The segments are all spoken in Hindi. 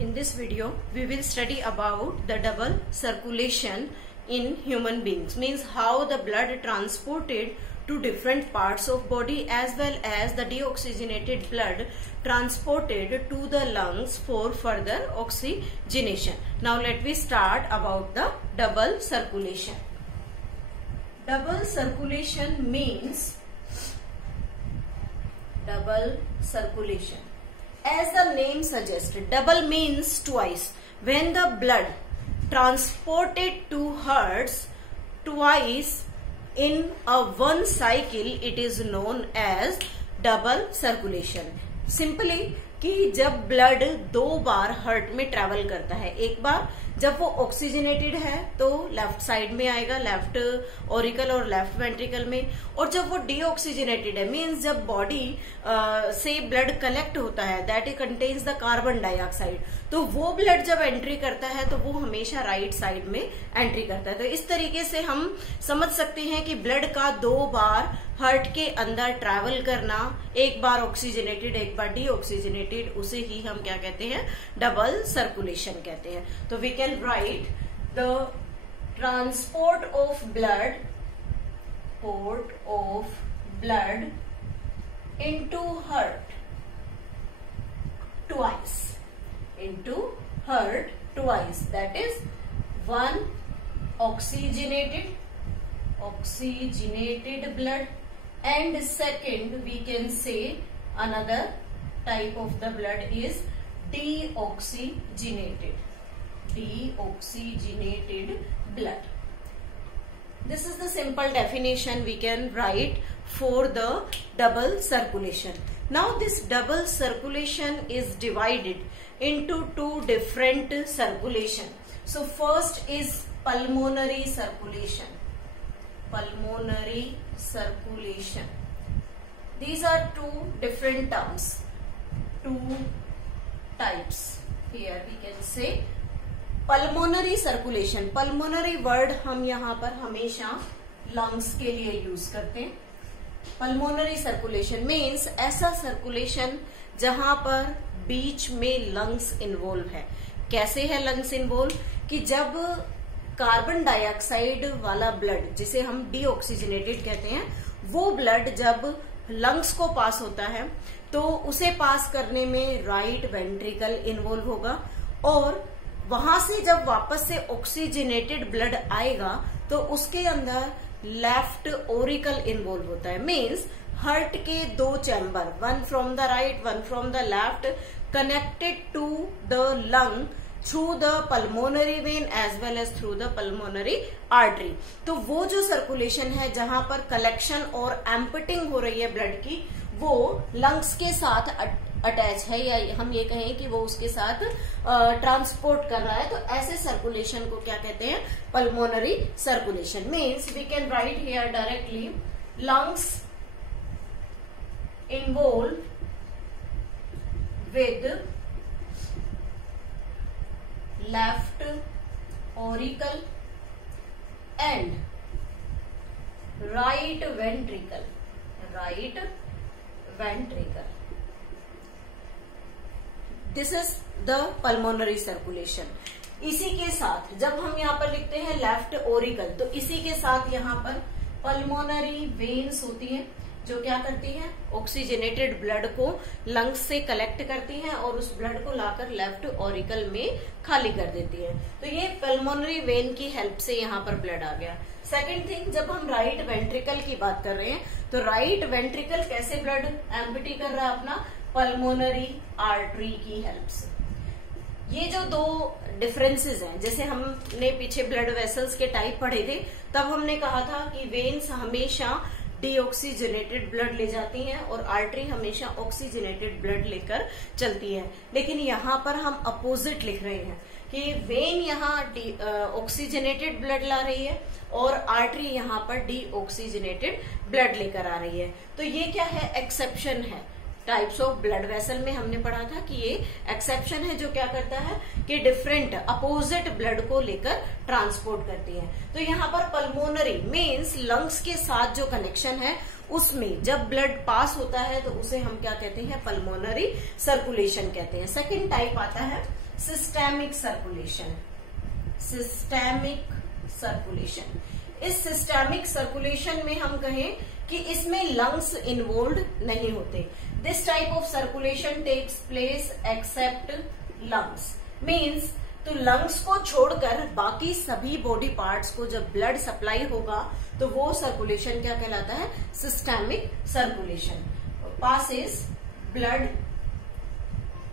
In this video, we will study about the double circulation in human beings, means how the blood transported to different parts of body as well as the deoxygenated blood transported to the lungs for further oxygenation. Now let me start about the double circulation. Double circulation means double circulation. As the name suggests, double means twice. When the blood transported to hearts twice in a one cycle, it is known as double circulation. Simply कि जब ब्लड दो बार हार्ट में ट्रेवल करता है, एक बार जब वो ऑक्सीजनेटेड है तो लेफ्ट साइड में आएगा, लेफ्ट ऑरिकल और लेफ्ट वेंट्रिकल में, और जब वो डीऑक्सीजनेटेड है मींस जब बॉडी से ब्लड कलेक्ट होता है, that it contains the carbon dioxide, तो वो ब्लड जब एंट्री करता है तो वो हमेशा राइट साइड में एंट्री करता है. तो इस तरीके से हम समझ सकते हैं कि ब्लड का दो बार हार्ट के अंदर ट्रैवल करना, एक बार ऑक्सीजनेटेड एक बार डीऑक्सीजनेटेड, उसे ही हम क्या कहते हैं, डबल सर्कुलेशन कहते हैं. तो we can write the transport of blood into heart twice, that is one oxygenated blood, and second we can say another type of the blood is deoxygenated blood. This is the simple definition we can write for the double circulation. Now this double circulation is divided into two different circulation. So first is pulmonary circulation. These are two different terms, two types. Here we can say pulmonary circulation. Pulmonary word हम यहाँ पर हमेशा lungs के लिए यूज करते हैं. Pulmonary circulation means ऐसा circulation जहाँ पर बीच में lungs इन्वॉल्व है. कैसे है lungs इन्वॉल्व? कि जब कार्बन डाइऑक्साइड वाला ब्लड, जिसे हम डीऑक्सीजनेटेड कहते हैं, वो ब्लड जब लंग्स को पास होता है तो उसे पास करने में राइट वेंट्रिकल इन्वॉल्व होगा, और वहां से जब वापस से ऑक्सीजनेटेड ब्लड आएगा तो उसके अंदर लेफ्ट ओरिकल इन्वॉल्व होता है. मीन्स हार्ट के दो chamber, one from the right one from the left, connected to the lung through the pulmonary vein as well as through the pulmonary artery. तो वो जो सर्कुलेशन है जहां पर कलेक्शन और एम्पटिंग हो रही है ब्लड की, वो लंग्स के साथ अटैच है, या हम ये कहें कि वो उसके साथ ट्रांसपोर्ट कर रहा है. तो ऐसे सर्कुलेशन को क्या कहते हैं, pulmonary circulation. Means we can write here directly lungs involve with left auricle and right ventricle. This is the pulmonary circulation. इसी के साथ जब हम यहाँ पर लिखते हैं लेफ्ट ओरिकल, तो इसी के साथ यहाँ पर पल्मोनरी वेन्स होती हैं जो क्या करती हैं, ऑक्सीजनेटेड ब्लड को लंग्स से कलेक्ट करती हैं और उस ब्लड को लाकर लेफ्ट ऑरिकल में खाली कर देती हैं. तो ये पल्मोनरी वेन की हेल्प से यहाँ पर ब्लड आ गया. सेकंड थिंग, जब हम राइट वेंट्रिकल की बात कर रहे हैं तो राइट वेंट्रिकल कैसे ब्लड एम्प्टी कर रहा है, अपना पल्मोनरी आर्टरी की हेल्प से. ये जो दो डिफरेंसेस हैं, जैसे हमने पीछे ब्लड वेसल्स के टाइप पढ़े थे, तब हमने कहा था कि वेन्स हमेशा डीऑक्सीजनेटेड ब्लड ले जाती हैं और आर्टरी हमेशा ऑक्सीजनेटेड ब्लड लेकर चलती है. लेकिन यहाँ पर हम अपोजिट लिख रहे हैं कि वेन यहाँ ऑक्सीजनेटेड ब्लड ला रही है और आर्टरी यहाँ पर डीऑक्सीजनेटेड ब्लड लेकर आ रही है. तो ये क्या है, एक्सेप्शन है. टाइप्स ऑफ ब्लड वेसल में हमने पढ़ा था कि ये एक्सेप्शन है जो क्या करता है कि डिफरेंट अपोजिट ब्लड को लेकर ट्रांसपोर्ट करती है. तो यहाँ पर पल्मोनरी मीन्स लंग्स के साथ जो कनेक्शन है उसमें जब ब्लड पास होता है तो उसे हम क्या कहते हैं, पल्मोनरी सर्कुलेशन कहते हैं. सेकेंड टाइप आता है सिस्टेमिक सर्कुलेशन। सिस्टेमिक सर्कुलेशन, इस सिस्टेमिक सर्कुलेशन में हम कहें कि इसमें लंग्स इन्वॉल्व नहीं होते। This type of circulation takes place except lungs, means तो लंग्स को छोड़कर बाकी सभी बॉडी पार्ट्स को जब ब्लड सप्लाई होगा तो वो सर्कुलेशन क्या कहलाता है? Systemic circulation. Passes blood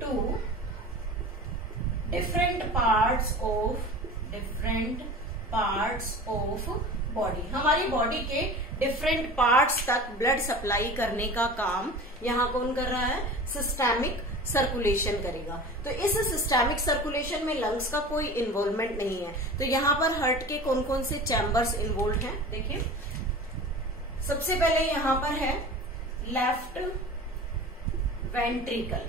to different parts of body. हमारी बॉडी के डिफरेंट पार्ट्स तक ब्लड सप्लाई करने का काम यहाँ कौन कर रहा है? सिस्टेमिक सर्कुलेशन करेगा। तो इस सिस्टेमिक सर्कुलेशन में लंग्स का कोई इन्वॉल्वमेंट नहीं है। तो यहाँ पर हार्ट के कौन कौन से चैम्बर्स इन्वॉल्व हैं? देखिए, सबसे पहले यहाँ पर है लेफ्ट वेंट्रिकल।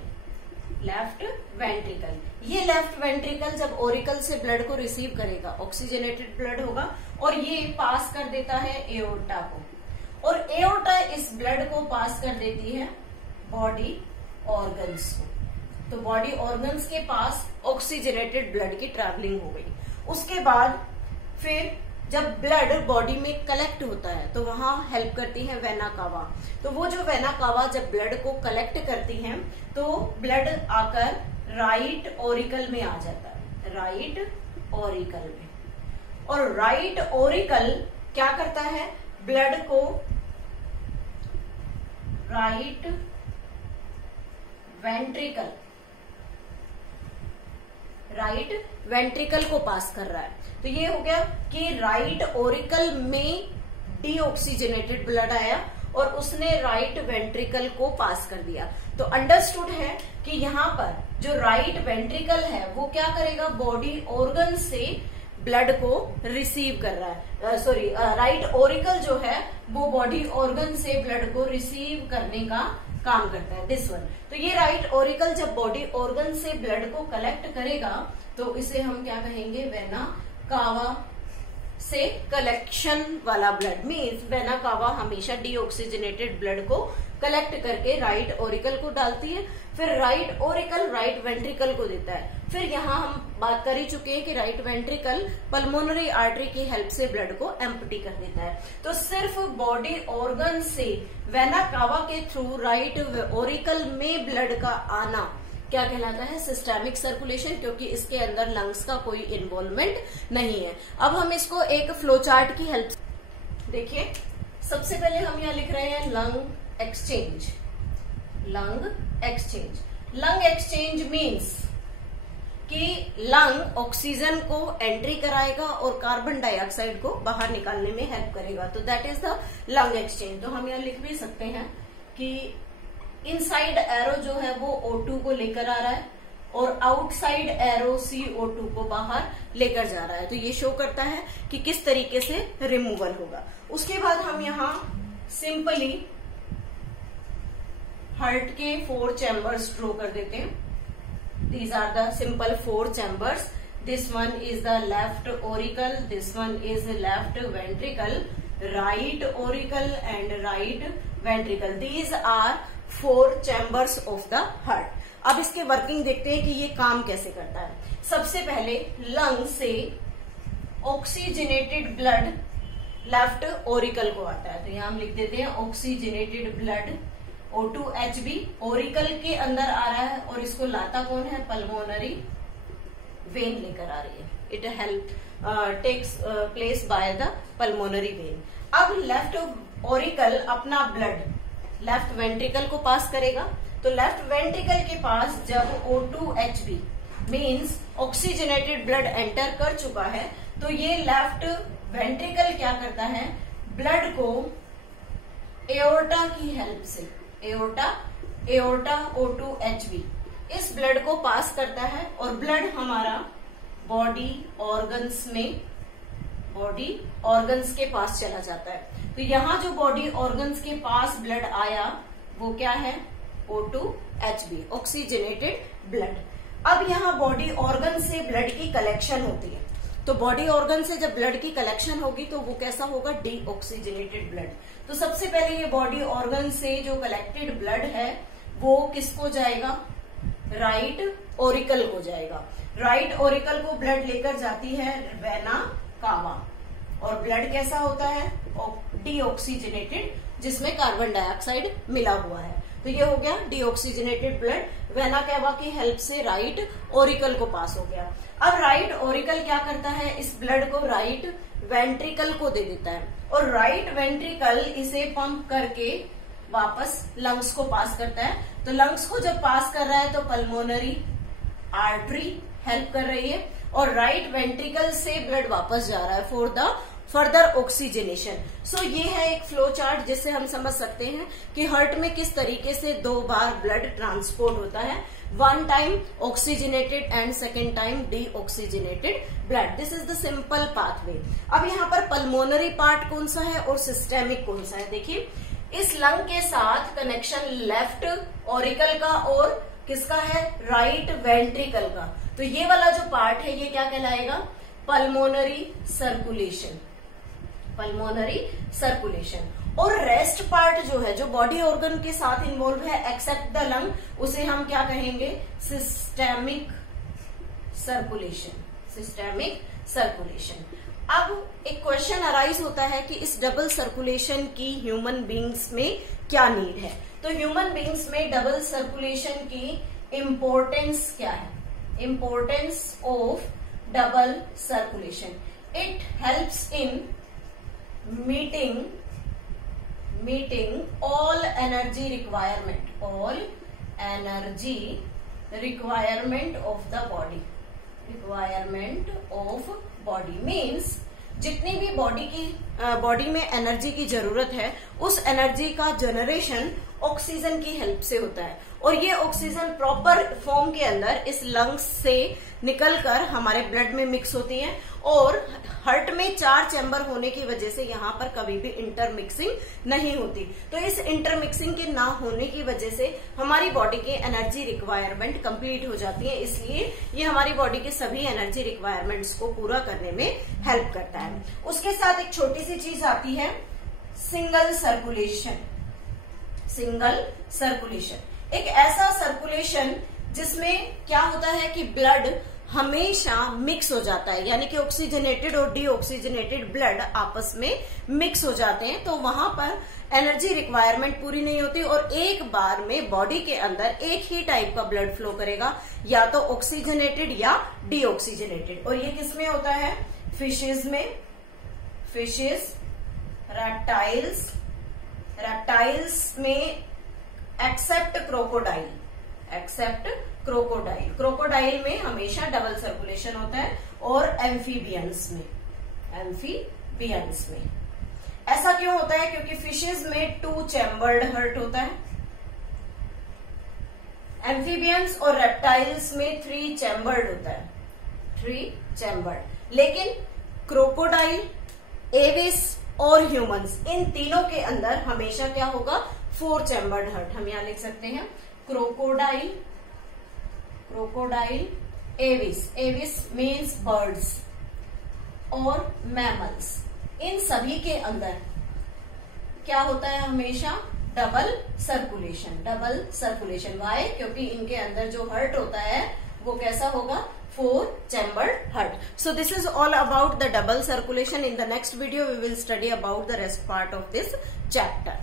लेफ्ट वेंट्रिकल, ये लेफ्ट वेंट्रिकल जब ओरिकल से ब्लड को रिसीव करेगा, ऑक्सीजनेटेड ब्लड होगा और ये पास कर देता है एओर्टा को, और एओर्टा इस ब्लड को पास कर देती है बॉडी ऑर्गन्स को। तो बॉडी ऑर्गन्स के पास ऑक्सीजनेटेड ब्लड की ट्रैवलिंग हो गई। उसके बाद फिर जब ब्लड बॉडी में कलेक्ट होता है तो वहां हेल्प करती है वेना कावा। तो वो जो वेना कावा जब ब्लड को कलेक्ट करती है तो ब्लड आकर राइट ऑरिकल में आ जाता है, राइट ऑरिकल में। और राइट ऑरिकल क्या करता है? ब्लड को राइट वेंट्रिकल को पास कर रहा है। तो ये हो गया कि राइट ऑरिकल में डीऑक्सीजनेटेड ब्लड आया और उसने राइट वेंट्रिकल को पास कर दिया। तो अंडरस्टूड है कि यहाँ पर जो राइट वेंट्रिकल है वो क्या करेगा? बॉडी ऑर्गन से ब्लड को रिसीव कर रहा है। सॉरी, राइट ऑरिकल जो है वो बॉडी ऑर्गन से ब्लड को रिसीव करने का काम करता है, दिस वन। तो ये राइट ऑरिकल जब बॉडी ऑर्गन से ब्लड को कलेक्ट करेगा तो इसे हम क्या कहेंगे? वेना कावा से कलेक्शन वाला ब्लड। मीन्स वेना कावा हमेशा डीऑक्सीजनेटेड ब्लड को कलेक्ट करके राइट ऑरिकल को डालती है, फिर राइट ऑरिकल राइट वेंट्रिकल को देता है। फिर यहाँ हम बात कर ही चुके हैं कि राइट वेंट्रिकल पल्मोनरी आर्टरी की हेल्प से ब्लड को एम्प्टी कर देता है। तो सिर्फ बॉडी ऑर्गन से वेना कावा के थ्रू राइट ऑरिकल में ब्लड का आना क्या कहलाता है? सिस्टेमिक सर्कुलेशन, क्योंकि इसके अंदर लंग्स का कोई इन्वॉल्वमेंट नहीं है। अब हम इसको एक फ्लो चार्ट की हेल्प से देखिए। सबसे पहले हम यहाँ लिख रहे हैं lung exchange. Lung exchange, lung exchange means कि लंग ऑक्सीजन को एंट्री कराएगा और कार्बन डाइऑक्साइड को बाहर निकालने में हेल्प करेगा। तो that is the lung exchange. तो हम यहाँ लिख भी सकते हैं कि इनसाइड एरो जो है वो O2 को लेकर आ रहा है और आउटसाइड एरो CO2 को बाहर लेकर जा रहा है। तो ये शो करता है कि किस तरीके से रिमूवल होगा। उसके बाद हम यहाँ सिंपली हार्ट के 4 चैम्बर्स ड्रॉ कर देते हैं। These are the simple 4 chambers. This one is the left auricle, this one is left ventricle, right auricle and right ventricle. These are 4 chambers of the heart. अब इसके वर्किंग देखते हैं कि ये काम कैसे करता है। सबसे पहले लंग से ऑक्सीजनेटेड ब्लड लेफ्ट ऑरिकल को आता है। तो यहाँ हम लिख देते हैं ऑक्सीजनेटेड ब्लड O2Hb ओरिकल के अंदर आ रहा है और इसको लाता कौन है? पल्मोनरी वेन लेकर आ रही है। It help takes place by the pulmonary vein. अब लेफ्ट ओरिकल अपना ब्लड लेफ्ट वेंट्रिकल को पास करेगा। तो लेफ्ट वेंट्रिकल के पास जब O2Hb means oxygenated blood enter कर चुका है तो ये लेफ्ट वेंट्रिकल क्या करता है? ब्लड को एओर्टा की हेल्प से, एओर्टा O2Hb इस ब्लड को पास करता है और ब्लड हमारा बॉडी ऑर्गन्स के पास चला जाता है। तो यहाँ जो बॉडी ऑर्गन्स के पास ब्लड आया वो क्या है? O2Hb oxygenated blood. अब यहाँ बॉडी ऑर्गन से ब्लड की कलेक्शन होती है। तो बॉडी ऑर्गन से जब ब्लड की कलेक्शन होगी तो वो कैसा होगा? Deoxygenated blood. तो सबसे पहले ये बॉडी ऑर्गन से जो कलेक्टेड ब्लड है वो किसको जाएगा? राइट ऑरिकल को जाएगा। राइट ऑरिकल को ब्लड लेकर जाती है वेना कावा, और ब्लड कैसा होता है? डीऑक्सीजनेटेड, जिसमें कार्बन डाइऑक्साइड मिला हुआ है। तो ये हो गया डीऑक्सीजनेटेड ब्लड वेना कावा की हेल्प से राइट ऑरिकल को पास हो गया। अब राइट ऑरिकल क्या करता है? इस ब्लड को राइट वेंट्रिकल को दे देता है, और राइट वेंट्रिकल इसे पंप करके वापस लंग्स को पास करता है। तो लंग्स को जब पास कर रहा है तो पल्मोनरी आर्टरी हेल्प कर रही है, और राइट वेंट्रिकल से ब्लड वापस जा रहा है फॉर द फर्दर ऑक्सीजनेशन। सो ये है एक फ्लो चार्ट जिससे हम समझ सकते हैं कि हार्ट में किस तरीके से 2 बार ब्लड ट्रांसपोर्ट होता है, 1 time oxygenated and second time deoxygenated blood. This is the simple pathway. अब यहाँ पर पल्मोनरी पार्ट कौन सा है और सिस्टेमिक कौन सा है? देखिए, इस लंग के साथ कनेक्शन लेफ्ट ऑरिकल का और किसका है? राइट वेंट्रिकल का। तो ये वाला जो पार्ट है ये क्या कहलाएगा? Pulmonary circulation, pulmonary circulation. और रेस्ट पार्ट जो है, जो बॉडी ऑर्गन के साथ इन्वॉल्व है एक्सेप्ट द लंग, उसे हम क्या कहेंगे? Systemic circulation, systemic circulation. अब एक क्वेश्चन अराइज होता है कि इस डबल सर्कुलेशन की ह्यूमन बींग्स में क्या नीड है? तो ह्यूमन बींग्स में डबल सर्कुलेशन की इम्पोर्टेंस क्या है? Importance of double circulation, it helps in meeting all energy requirement of the body, means जितनी भी बॉडी में एनर्जी की जरूरत है, उस एनर्जी का जनरेशन ऑक्सीजन की हेल्प से होता है, और ये ऑक्सीजन प्रॉपर फॉर्म के अंदर इस लंग्स से निकलकर हमारे ब्लड में मिक्स होती है। और हार्ट में 4 चैम्बर होने की वजह से यहाँ पर कभी भी इंटरमिक्सिंग नहीं होती। तो इस इंटरमिक्सिंग के ना होने की वजह से हमारी बॉडी की एनर्जी रिक्वायरमेंट कंप्लीट हो जाती है, इसलिए ये हमारी बॉडी के सभी एनर्जी रिक्वायरमेंट्स को पूरा करने में हेल्प करता है। उसके साथ एक छोटी सी चीज आती है, सिंगल सर्कुलेशन। सिंगल सर्कुलेशन एक ऐसा सर्कुलेशन जिसमें क्या होता है कि ब्लड हमेशा मिक्स हो जाता है, यानी कि ऑक्सीजनेटेड और डीऑक्सीजनेटेड ब्लड आपस में मिक्स हो जाते हैं, तो वहां पर एनर्जी रिक्वायरमेंट पूरी नहीं होती, और एक बार में बॉडी के अंदर एक ही टाइप का ब्लड फ्लो करेगा, या तो ऑक्सीजनेटेड या डीऑक्सीजनेटेड। और ये किसमें होता है? फिशेज में, फिशेज, रेप्टाइल्स में, एक्सेप्ट क्रोकोडाइल, क्रोकोडाइल में हमेशा डबल सर्कुलेशन होता है, और एम्फीबियंस में। ऐसा क्यों होता है? क्योंकि फिशेज में 2 चैम्बर्ड हार्ट होता है, एम्फीबियंस और रेप्टाइल्स में 3 चैम्बर्ड होता है, 3 चैम्बर्ड। लेकिन क्रोकोडाइल, एविस और ह्यूमंस, इन तीनों के अंदर हमेशा क्या होगा? 4 चैम्बर्ड हार्ट। हम यहां लिख सकते हैं क्रोकोडाइल, एविस मीन्स बर्ड्स, और मैमल्स, इन सभी के अंदर क्या होता है? हमेशा डबल सर्कुलेशन। वाई? क्योंकि इनके अंदर जो हार्ट होता है वो कैसा होगा? 4 chambered heart. So this is all about the double circulation. In the next video we will study about the rest part of this chapter.